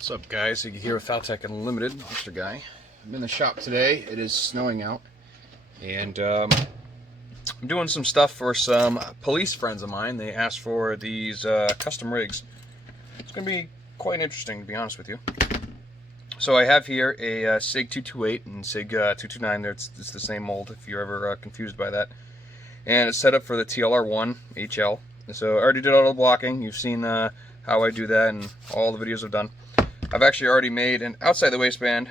What's up, guys? Sig here with Tech Unlimited, Monster Guy. I'm in the shop today. It is snowing out, and I'm doing some stuff for some police friends of mine. They asked for these custom rigs. It's going to be quite interesting, to be honest with you. So I have here a Sig 228 and Sig 229. It's the same mold, if you're ever confused by that. And it's set up for the TLR1 HL. So I already did all the blocking. You've seen how I do that and all the videos I've done. I've actually already made an outside the waistband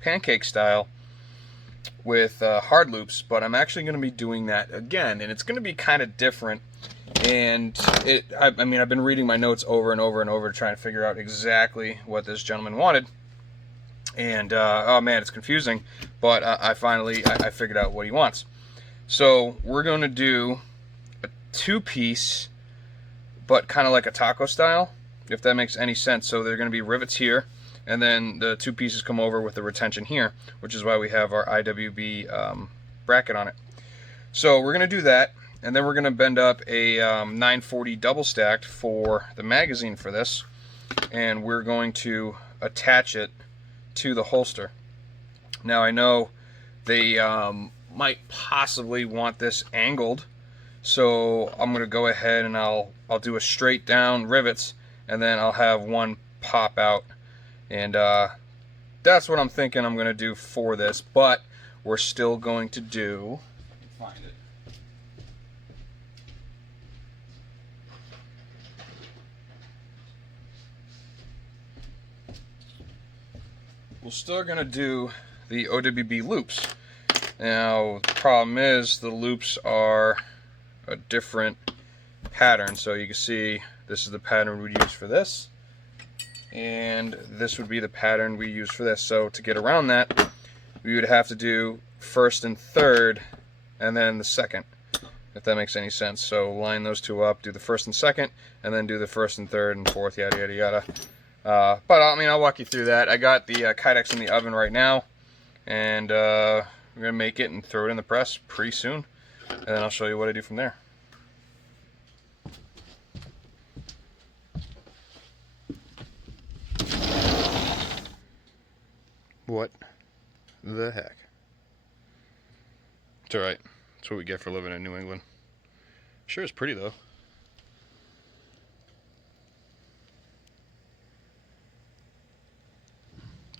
pancake style with hard loops, but I'm actually going to be doing that again, and it's going to be kind of different. And I mean, I've been reading my notes over and over and over trying to figure out exactly what this gentleman wanted. And oh man, it's confusing, but I figured out what he wants. So we're going to do a two-piece, but kind of like a taco style, if that makes any sense. So there are going to be rivets here, and then the two pieces come over with the retention here, which is why we have our IWB bracket on it. So we're going to do that, and then we're going to bend up a 940 double stacked for the magazine for this, and we're going to attach it to the holster. Now I know they might possibly want this angled, so I'm going to go ahead and I'll do a straight down rivets, and then I'll have one pop out, and that's what I'm thinking I'm going to do for this. But we're still going to do, find it, we're still going to do the OWB loops. Now the problem is the loops are a different pattern, so you can see this is the pattern we'd use for this, and this would be the pattern we use for this. So to get around that, we would have to do first and third, and then the second, if that makes any sense. So line those two up, do the first and second, and then do the first and third and fourth, yada yada yada. But I mean, I'll walk you through that. I got the Kydex in the oven right now, and we're gonna make it and throw it in the press pretty soon, and then I'll show you what I do from there. What the heck? It's alright. That's what we get for living in New England. Sure is pretty though.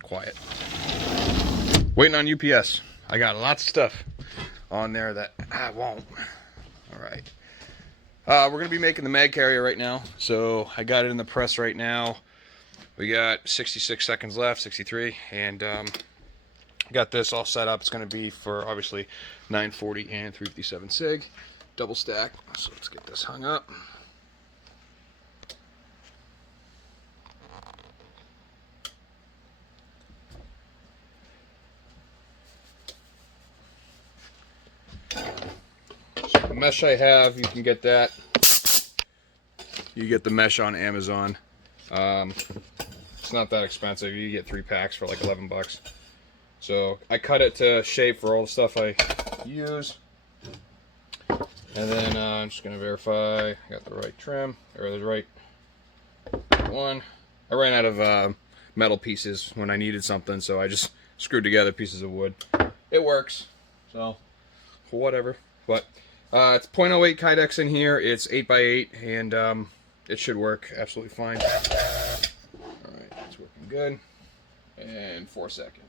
Quiet. Waiting on UPS. I got lots of stuff on there that I won't. Alright. We're going to be making the mag carrier right now. So I got it in the press right now. We got 66 seconds left, 63, and got this all set up. It's going to be for obviously 940 and 357 Sig, double stack. So let's get this hung up. So the mesh I have, you can get that. You get the mesh on Amazon. It's not that expensive. You get 3 packs for like 11 bucks. So I cut it to shape for all the stuff I use. And then I'm just going to verify I got the right trim, or the right one. I ran out of metal pieces when I needed something, so I just screwed together pieces of wood. It works, so whatever. But it's 0.08 Kydex in here. It's 8x8, and it should work absolutely fine. Alright, it's working good. And 4 seconds.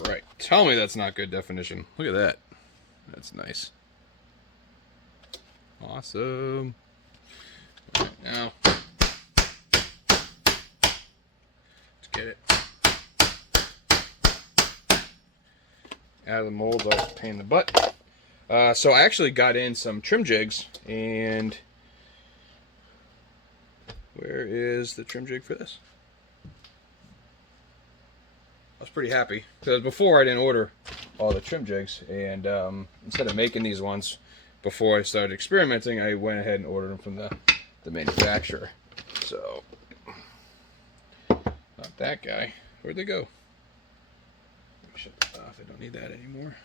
Alright, tell me that's not good definition. Look at that. That's nice. Awesome. All right, now, let's get get it out of the molds. Always a pain in the butt. So I actually got in some trim jigs, and where is the trim jig for this? I was pretty happy because before I didn't order all the trim jigs, and instead of making these ones before I started experimenting, I went ahead and ordered them from the manufacturer. So, not that guy. Where'd they go? Let me shut that off. I don't need that anymore.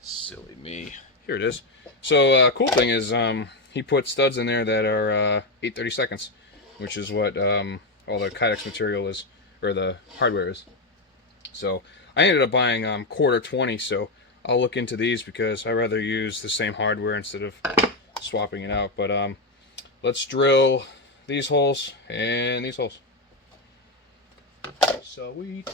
Silly me. Here it is. So, cool thing is, he put studs in there that are 8/32, which is what all the Kydex material is, or the hardware is. So I ended up buying 1/4 20, so I'll look into these because I'd rather use the same hardware instead of swapping it out. But let's drill these holes and these holes. Sweet.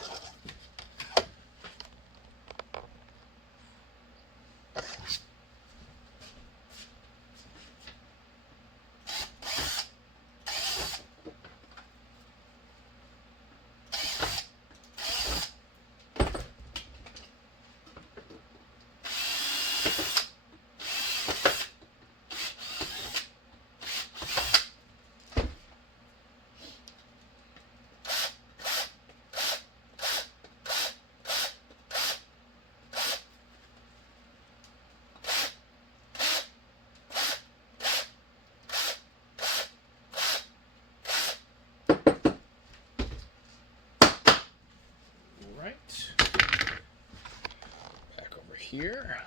Back over here.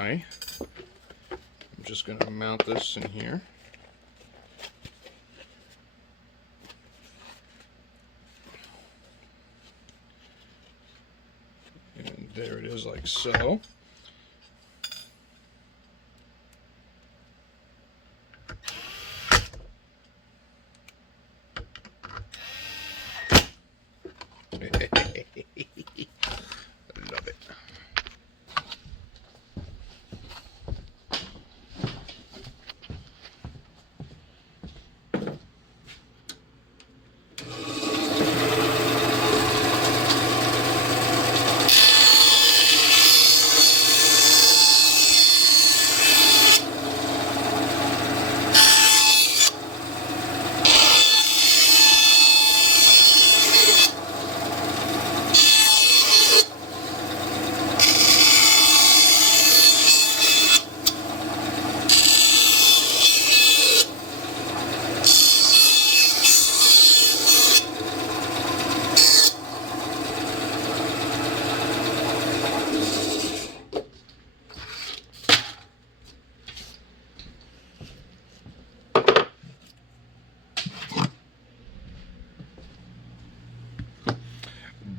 I'm just going to mount this in here. And there it is, like so. Love it.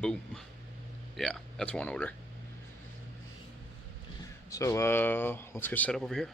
Boom. Yeah, that's one order. So let's get set up over here.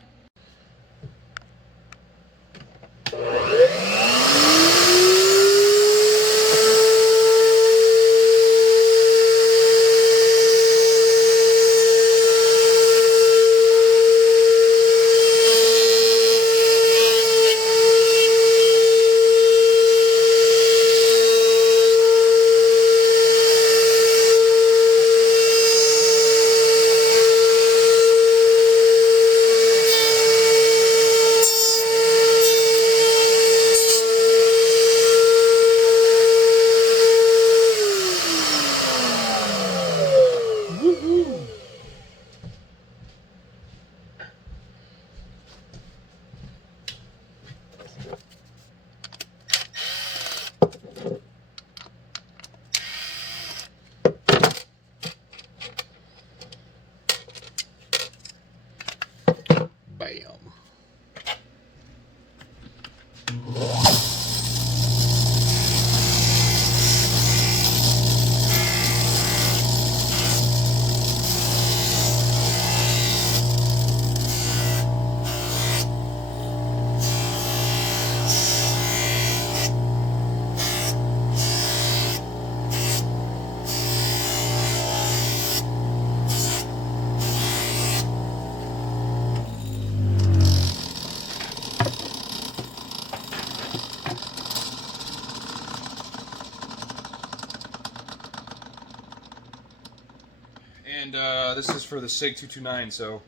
And this is for the Sig 229, so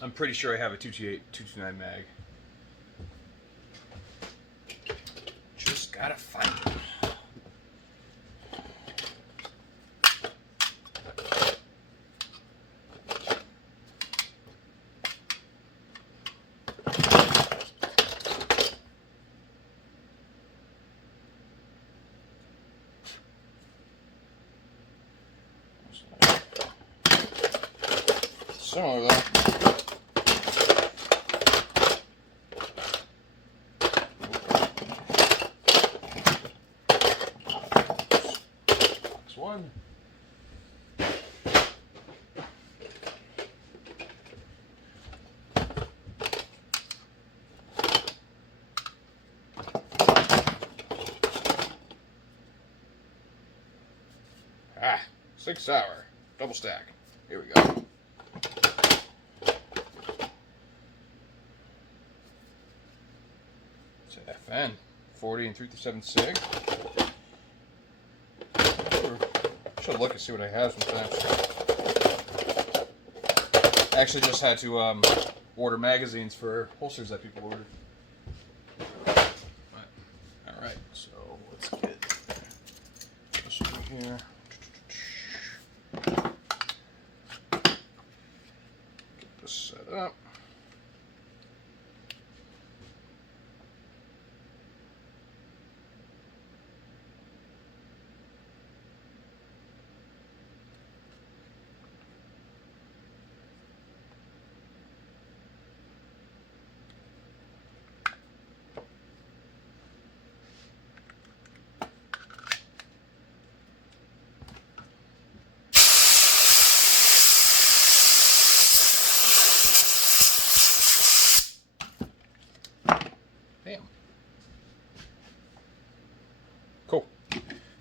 I'm pretty sure I have a 229 mag. Just gotta find it. Similar though. This one. Sig Sauer. Double stack. Here we go. FN 40 and 337 Sig. Should look and see what I have sometimes. I actually just had to order magazines for holsters that people ordered. Alright, so let's get this one here. Get this set up. Bam. Cool.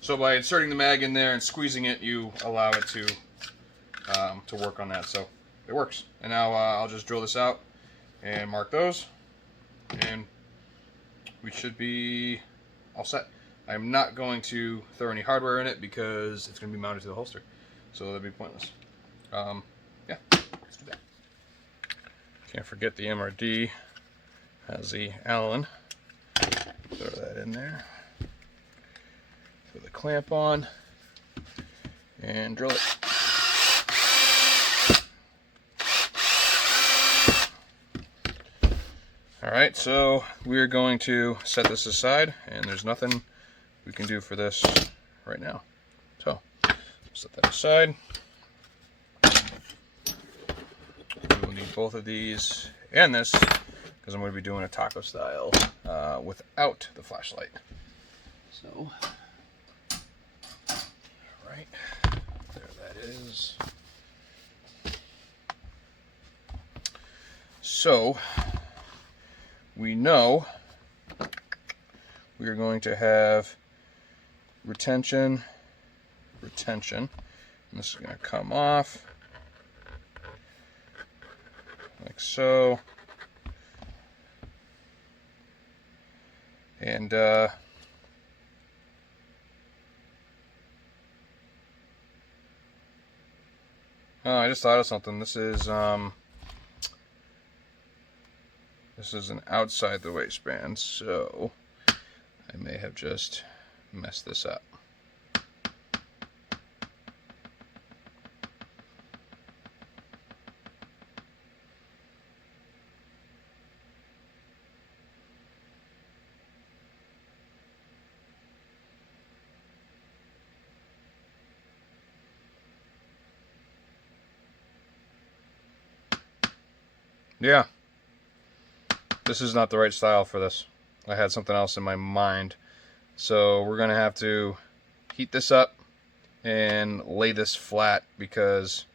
So by inserting the mag in there and squeezing it, you allow it to work on that. So it works. And now I'll just drill this out and mark those, and we should be all set. I'm not going to throw any hardware in it because it's going to be mounted to the holster, so that'd be pointless. Yeah, let's do that. Can't forget the MRD has the Allen. Throw that in there. Put the clamp on and drill it. Alright, so we're going to set this aside, and there's nothing we can do for this right now. So, set that aside. We'll need both of these and this, because I'm going to be doing a taco style without the flashlight. So, alright, there that is. So, we know we are going to have retention, and this is going to come off like so, and oh, I just thought of something. This is an outside the waistband, so I may have just messed this up. Yeah. This is not the right style for this. I had something else in my mind. So we're going to have to heat this up and lay this flat, because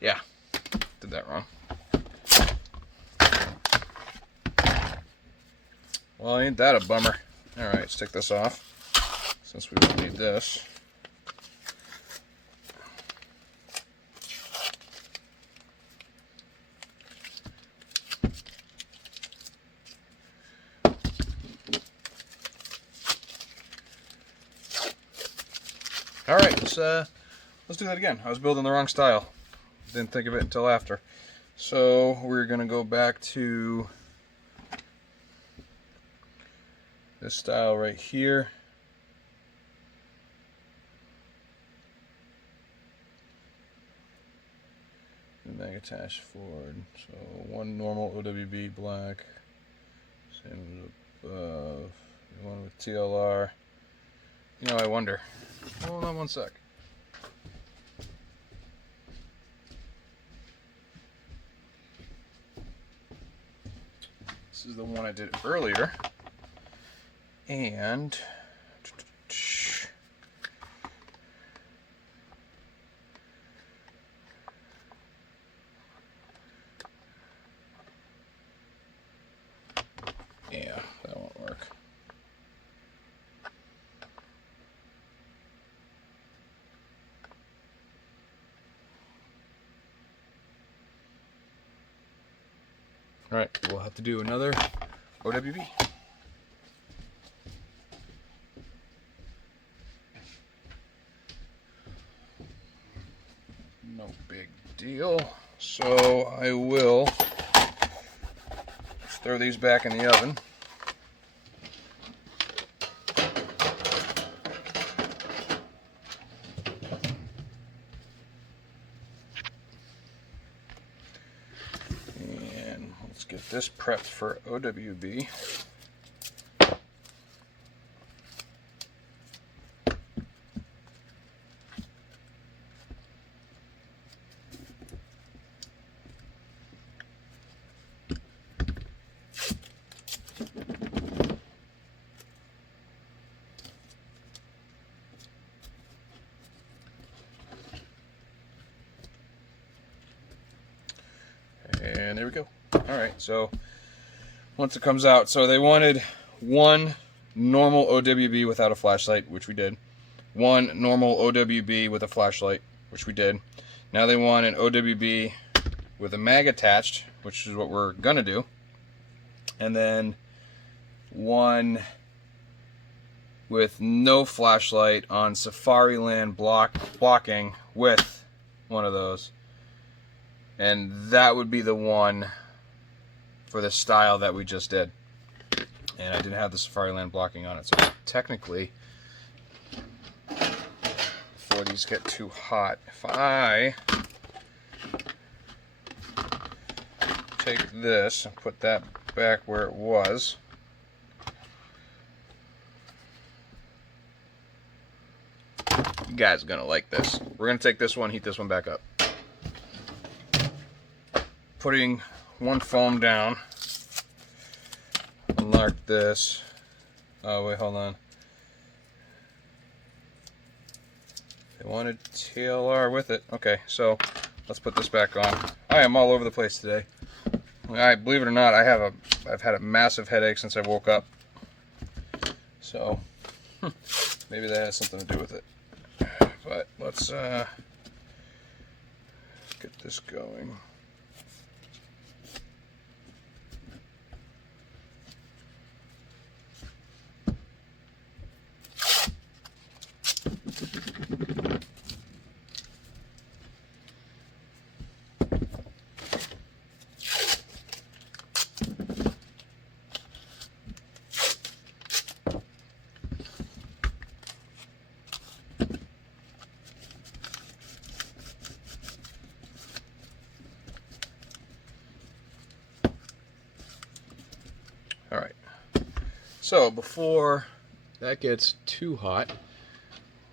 yeah, did that wrong. Well, ain't that a bummer. Alright, let's take this off, since we don't need this. let's do that again. I was building the wrong style. Didn't think of it until after. So we're gonna go back to this style right here. Mag attached forward. So one normal OWB black. Same as above. One with TLR. You know, I wonder. Hold on one sec. This is the one I did earlier. And yeah, that won't work. All right, we'll have to do another OWB. No big deal. So I will throw these back in the oven. And let's get this prepped for OWB. And there we go. Alright, so once it comes out, so they wanted one normal OWB without a flashlight, which we did. One normal OWB with a flashlight, which we did. Now they want an OWB with a mag attached, which is what we're gonna do. And then one with no flashlight on Safariland blocking with one of those. And that would be the one for the style that we just did. And I didn't have the Safariland blocking on it. So technically, before these get too hot, if I take this and put that back where it was, you guys are going to like this. We're going to take this one, heat this one back up. Putting one foam down, unlock this. Oh wait, hold on. They wanted TLR with it. Okay, so let's put this back on. I am all over the place today. Believe it or not, I've had a massive headache since I woke up. So maybe that has something to do with it. But let's get this going. Alright, so before that gets too hot,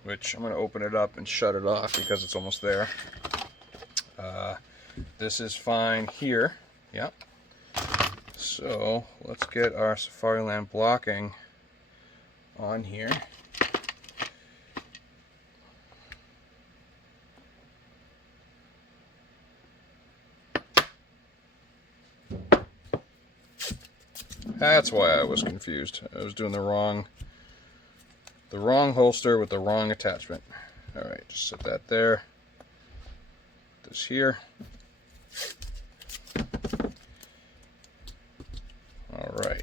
which I'm going to open it up and shut it off because it's almost there. This is fine here. Yep. So let's get our Safariland blocking on here. That's why I was confused. I was doing the wrong holster with the wrong attachment. Alright, just set that there. This here. Alright.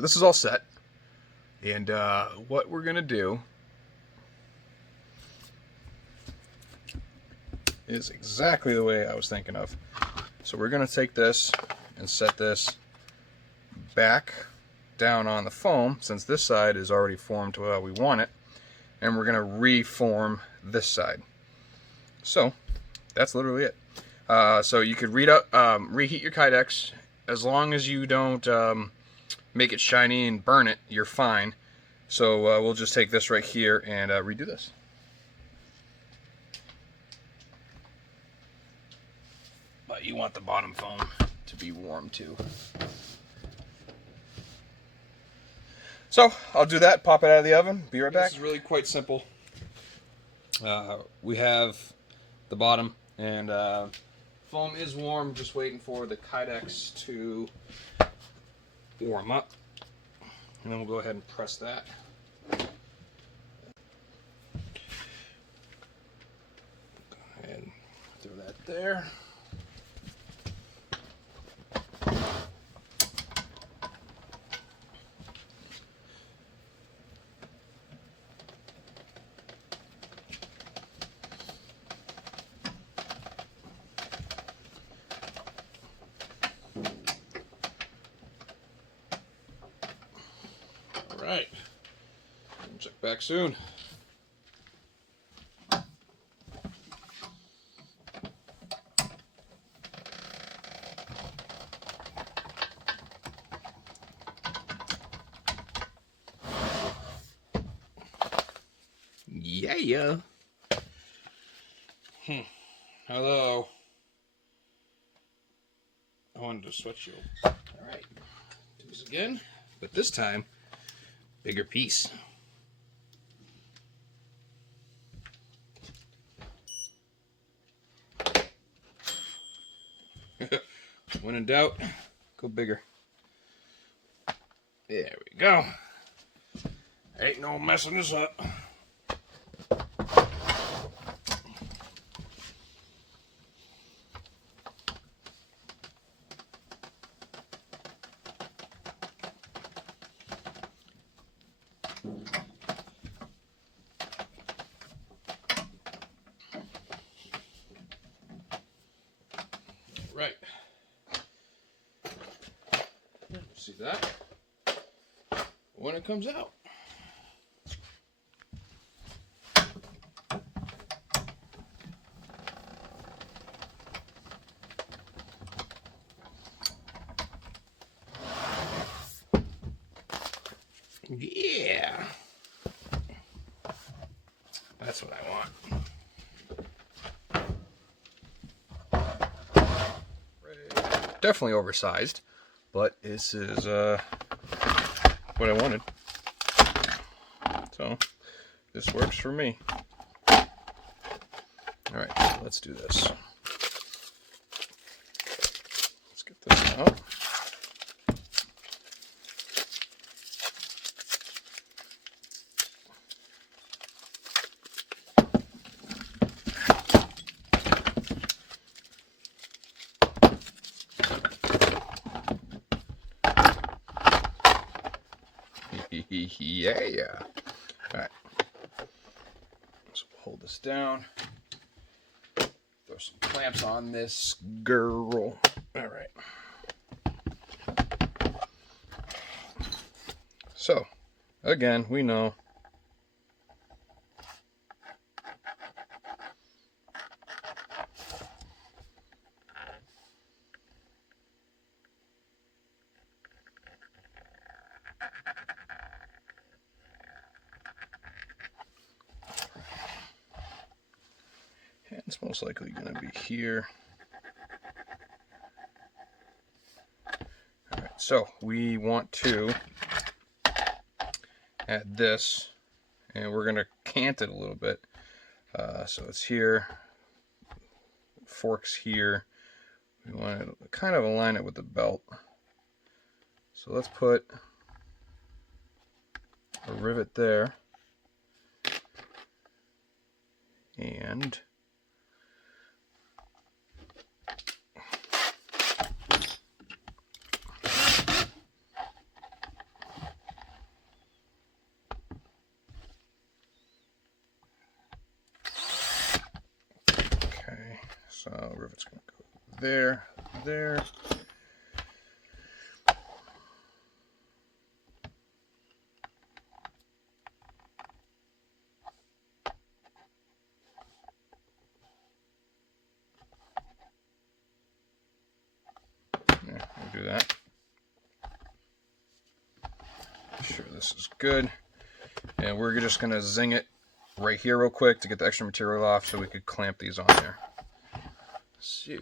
this is all set. And what we're going to do is exactly the way I was thinking of. So we're going to take this and set this back down on the foam, since this side is already formed to how we want it, and we're going to reform this side. So that's literally it. So you could reheat your Kydex. As long as you don't make it shiny and burn it, you're fine. So we'll just take this right here and redo this. But you want the bottom foam to be warm too. So I'll do that, pop it out of the oven, be right back. This is really quite simple. We have the bottom, and foam is warm, just waiting for the Kydex to warm up. And then we'll go ahead and press that. Go ahead and throw that there. Alright, check back soon. Yeah. Hello. I wanted to switch you. Alright, do this again, but this time bigger piece. When in doubt, go bigger. There we go. Ain't no messing this up. Right. See that? When it comes out. Yeah. That's what I want. Definitely oversized, but this is what I wanted. So this works for me. Alright, let's do this. Let's get this out. Yeah. All right. So hold this down. Throw some clamps on this girl. All right. So, again, we know and it's most likely going to be here. All right, so we want to add this, and we're going to cant it a little bit. So it's here, forks here. We want to kind of align it with the belt. So let's put a rivet there. And rivet's going to go there, there. Yeah, we'll do that. Make sure this is good. And we're just going to zing it right here real quick to get the extra material off so we could clamp these on there. So,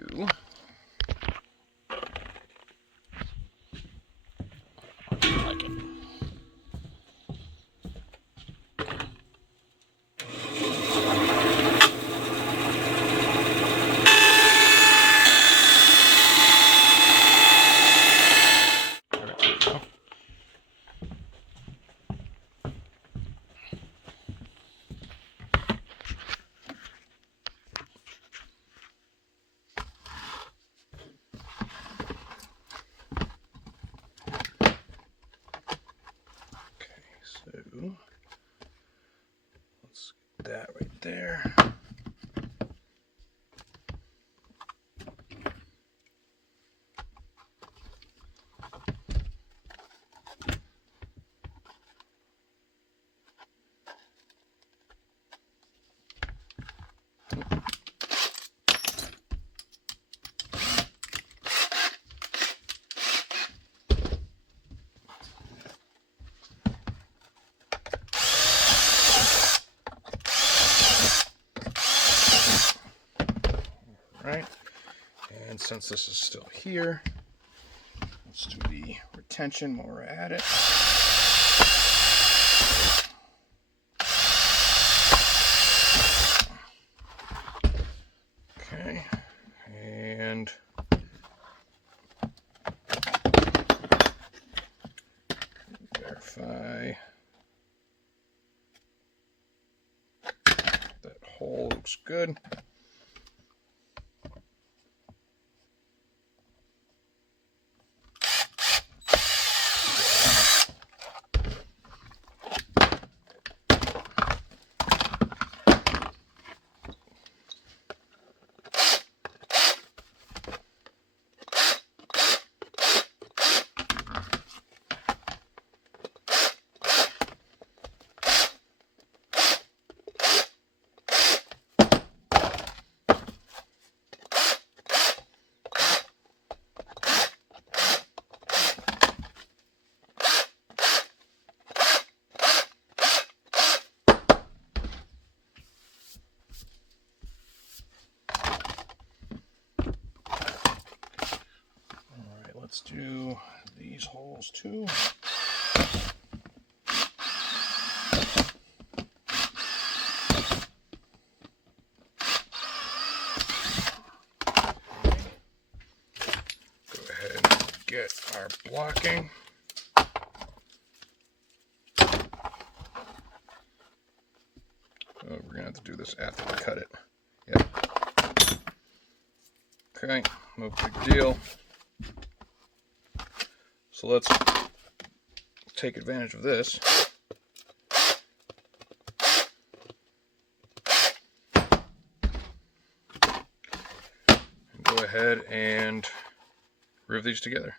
like it. So let's get that right there. Right, and since this is still here, let's do the retention while we're at it. Okay, and verify that hole looks good. Let's do these holes too. Go ahead and get our blocking. Oh, we're gonna have to do this after we cut it. Yep. Okay, no big deal. So let's take advantage of this. And go ahead and rivet these together.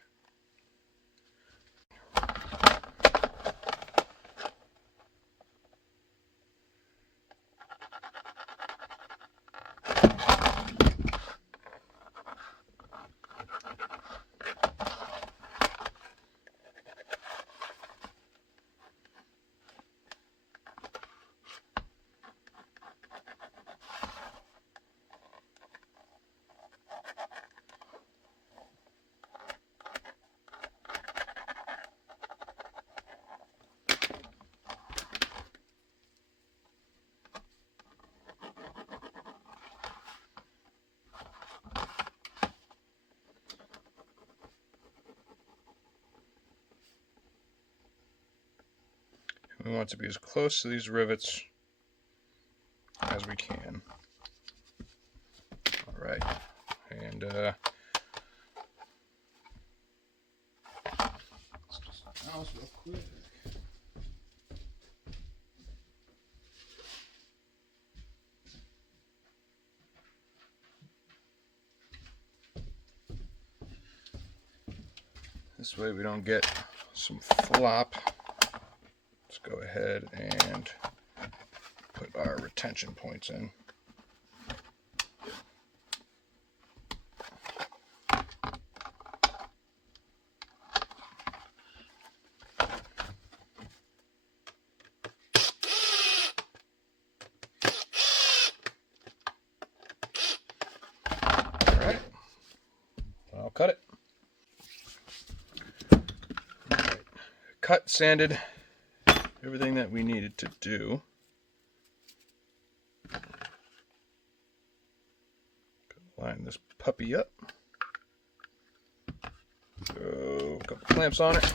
We want to be as close to these rivets as we can. All right, and let's do something else real quick. This way we don't get some flop. Let's go ahead and put our retention points in. Alright, I'll cut it. Alright. Cut, sanded, everything that we needed to do. Line this puppy up. Throw a couple clamps on it.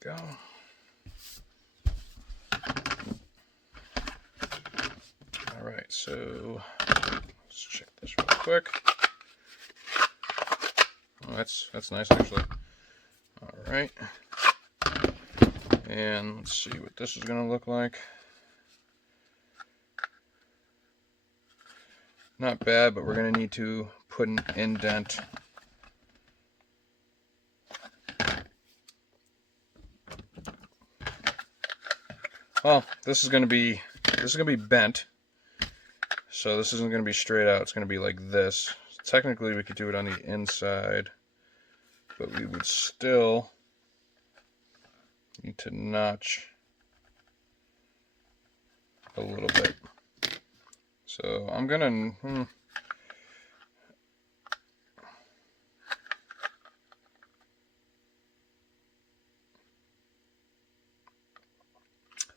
Go. All right, so let's check this real quick. Oh, that's nice actually. All right, and let's see what this is going to look like. Not bad, but we're going to need to put an indent. Well, this is gonna be bent, so this isn't gonna be straight out. It's gonna be like this. Technically, we could do it on the inside, but we would still need to notch a little bit. So I'm gonna.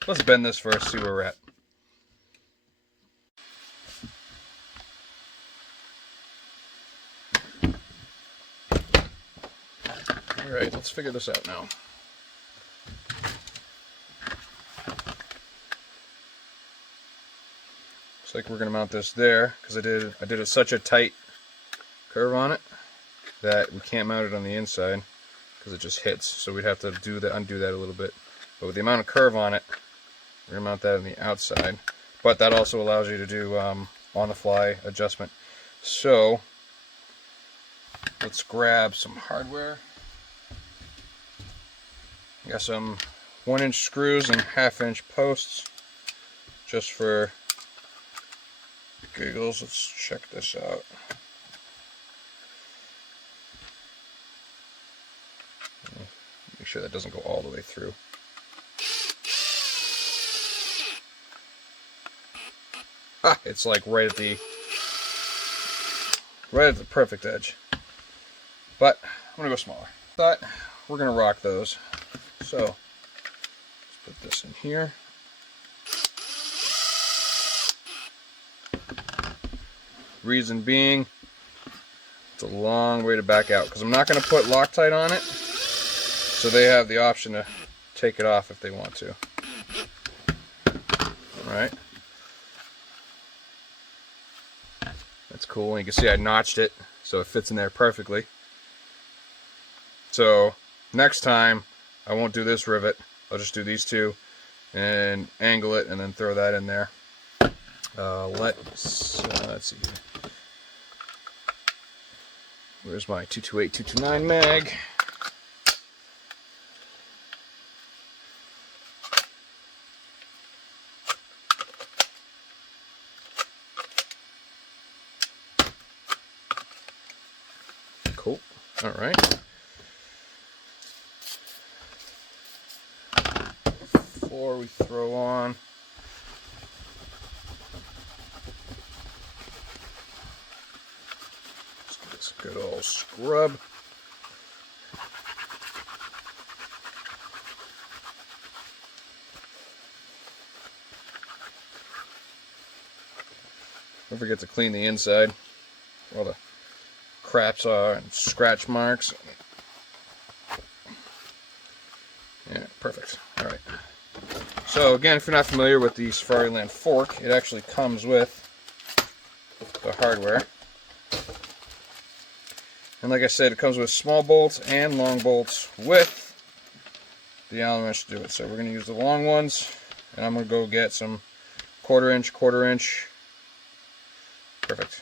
Let's bend this first, see where we're at. Alright, let's figure this out now. Looks like we're going to mount this there, because I did such a tight curve on it that we can't mount it on the inside, because it just hits. So we'd have to undo that a little bit. But with the amount of curve on it, we're going to mount that on the outside, but that also allows you to do on-the-fly adjustment. So let's grab some hardware. Got some 1-inch screws and 1/2-inch posts, just for giggles. Let's check this out. Make sure that doesn't go all the way through. Ah, it's like right at the perfect edge. But I'm gonna go smaller. But we're gonna rock those. So let's put this in here. Reason being, it's a long way to back out because I'm not gonna put Loctite on it. So they have the option to take it off if they want to. Alright. That's cool. And you can see I notched it so it fits in there perfectly. So next time I won't do this rivet. I'll just do these two and angle it and then throw that in there. Let's see. Where's my 228, 229 mag? All right. Before we throw on, let's give this a good old scrub. Don't forget to clean the inside. All the craps are and scratch marks. Yeah, perfect. All right. So again, if you're not familiar with the Safariland fork, it actually comes with the hardware. And like I said, it comes with small bolts and long bolts with the Allen wrench to do it. So we're going to use the long ones, and I'm going to go get some quarter inch. Perfect.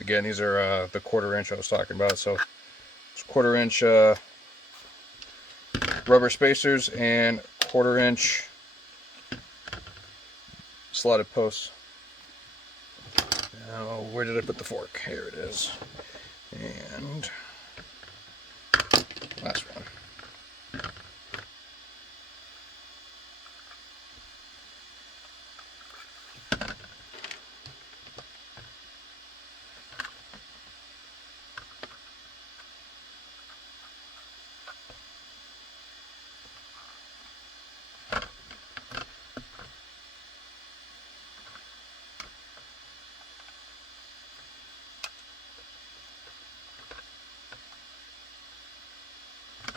Again, these are the quarter inch I was talking about. So it's quarter inch rubber spacers and quarter inch slotted posts. Now, where did I put the fork? Here it is. And last one.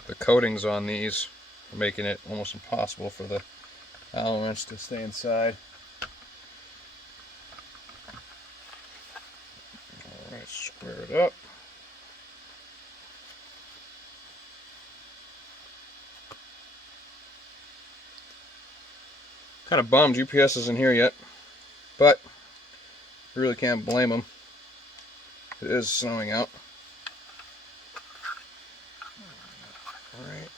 The coatings on these are making it almost impossible for the Allen wrench to stay inside. Alright, square it up. Kind of bummed UPS isn't here yet, but you really can't blame them. It is snowing out. Alright.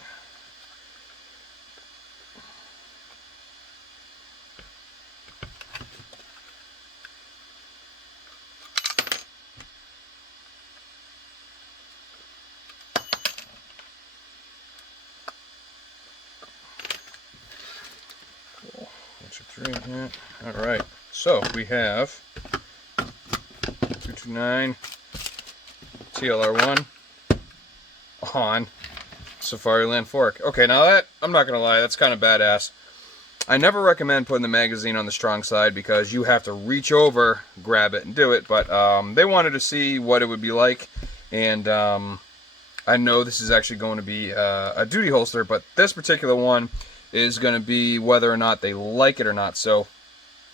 Cool. 1, 2, 3. Yeah. Alright. So we have 229 TLR1 on Safariland fork. Okay, now that, I'm not gonna lie, that's kind of badass. I never recommend putting the magazine on the strong side because you have to reach over, grab it, and do it, but they wanted to see what it would be like, and I know this is actually going to be a duty holster, but this particular one is going to be whether or not they like it or not. So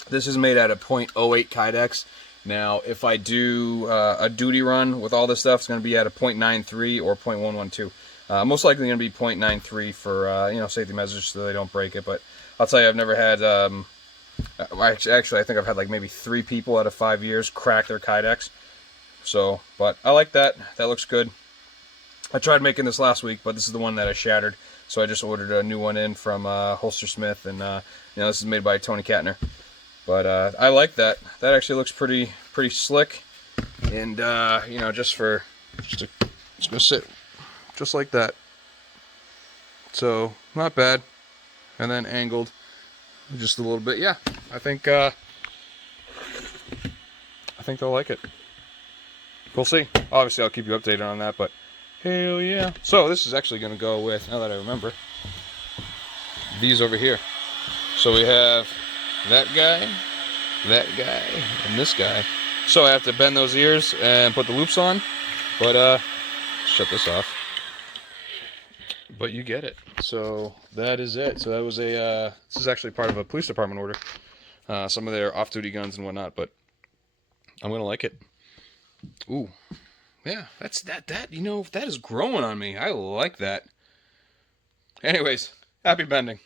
this is made out of .08 Kydex. Now, if I do a duty run with all this stuff, it's going to be at a .93 or .112. Most likely going to be .93 for you know, safety measures so they don't break it. But I'll tell you, I've never had. Actually, I think I've had like maybe 3 people out of 5 years crack their Kydex. So, but I like that. That looks good. I tried making this last week, but this is the one that I shattered. So I just ordered a new one in from Holster Smith, and you know, this is made by Tony Katner. But I like that. That actually looks pretty slick, and you know, it's gonna sit just like that. So not bad. And then angled just a little bit. Yeah, I think they'll like it. We'll see. Obviously, I'll keep you updated on that, but hell yeah. So this is actually gonna go with, now that I remember, these over here. So we have that guy, and this guy. So I have to bend those ears and put the loops on, but shut this off. But you get it. So that is it. So that was a this is actually part of a police department order. Some of their off-duty guns and whatnot, but I'm gonna like it. Ooh, yeah, that's that you know, that is growing on me. I like that. Anyways, happy bending.